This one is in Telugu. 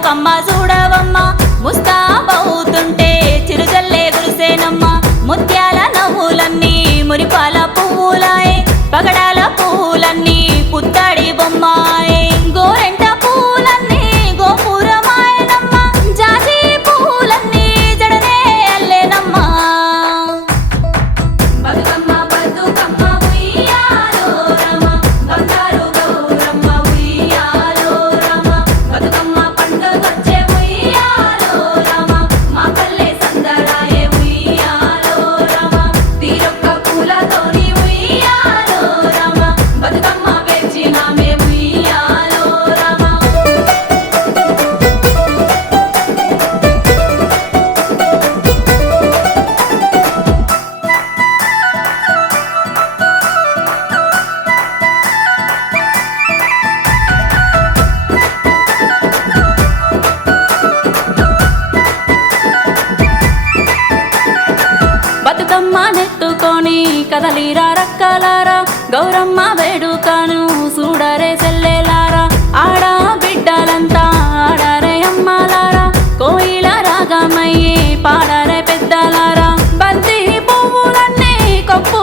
బతుకమ్మ చూడవమ్మ ముస్తాబవుతుంటే చిరుజల్లే గురిసేనమ్మ ముత్యాల నవ్వులన్నీ మురిపాల పువ్వులాయే పగడాల పువ్వులన్నీ పుత్తడి బొమ్మాయే గోరెంట పువ్వులన్నీ గోపురమాయనమ్మ జాజి పువ్వులన్నీ జడనే అల్లేనమ్మా బతుకమ్మ బతుకమ్మ ఉయ్యాలో రమ బంగారు గౌరమ్మ ఉయ్యాలో రమ బతుకమ్మ పండుగొచ్చే ఉయ్యాలో రమ మా పల్లె సందడాయే ఉయ్యాలో రమ తీరొక్క పూలతోని ఉయ్యాలో రమ బతుకమ్మ పేర్చినామే ఉయ్యాలో రమ బతుకమ్మ నెట్టుకొని కదలిరా రక్కలారా గౌరమ్మ వేడుకను చూడరే సెల్లెలారా ఆడ బిడ్డలంతా ఆడరే అమ్మలారా కోయిల రాగమయ్యి పాడరే పెద్దలారా బంతి పువ్వులన్నీ కొప్పు